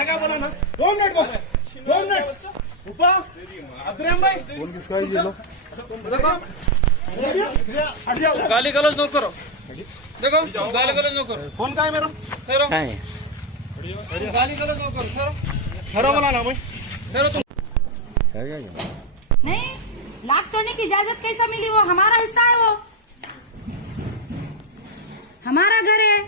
आगे बोला ना 2 मिनट बस 2 मिनट ऊपर अब्दुरहमान भाई फोन किसका है ये लो गाली गलौज न करो। देखो गाली गलौज न करो। फोन का है मेरा ठहरो काय गाली गलौज न करो। ठहरो खरा बोला ना मैं ठहरो तुम। क्या क्या नहीं, लाख तोड़ने की इजाजत कैसा मिली? वो हमारा हिस्सा है, वो हमारा घर है।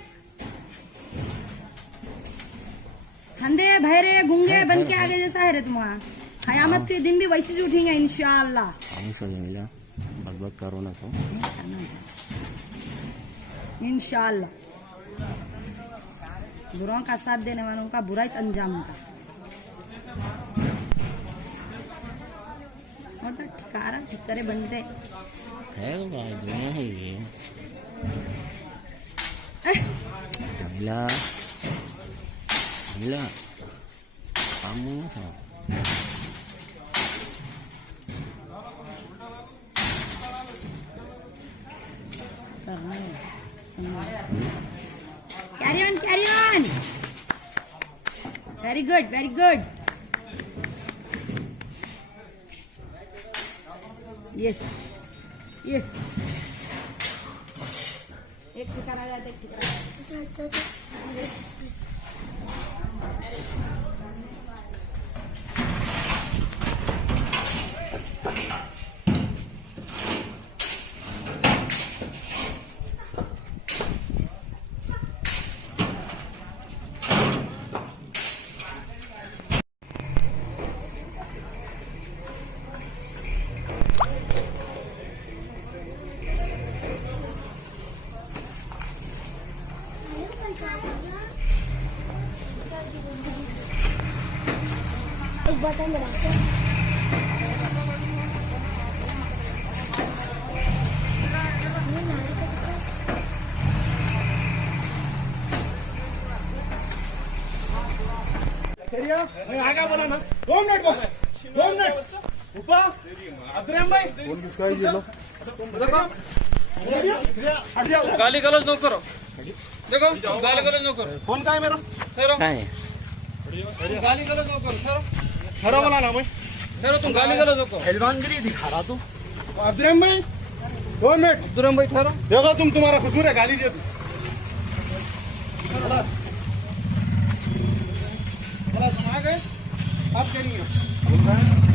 अंधे बहरे गूंगे बन के आगे जैसा है रे तुम वहाँ। कयामत के दिन भी वैसे ही उठेंगे इंशाअल्लाह। मिला बकबक करो ना तो इंशाअल्लाह बुराओं का साथ देने वालों का बुरा ही अंजाम होता वो तो ठिकारे बनते है भाई दुनिया है ये मिला मिला kamu Carry on. Very good. Yes. एक ठिकाना जाता एक ठिकाना एक बटन दबाते आगे बोला ना 2 मिनट बस 2 मिनट ऊपर अब्दुरहमान भाई फोन किसका है ये लो देखो गाली गलौज न करो। देखो गाली गलौज न करो। फोन का है मेरा ठहरो काय गाली गलौज न करो। ठहरो खरा बोला ना मैं ठहरो तुम गाली गलौज न करो। पहलवानगिरी दिखा रहा तू अब्दुरहमान भाई 2 मिनट अब्दुरहमान भाई ठहरो। देखो तुम्हारा कसूर है गाली दे तू खलास हम आ गए आप क्या नहीं है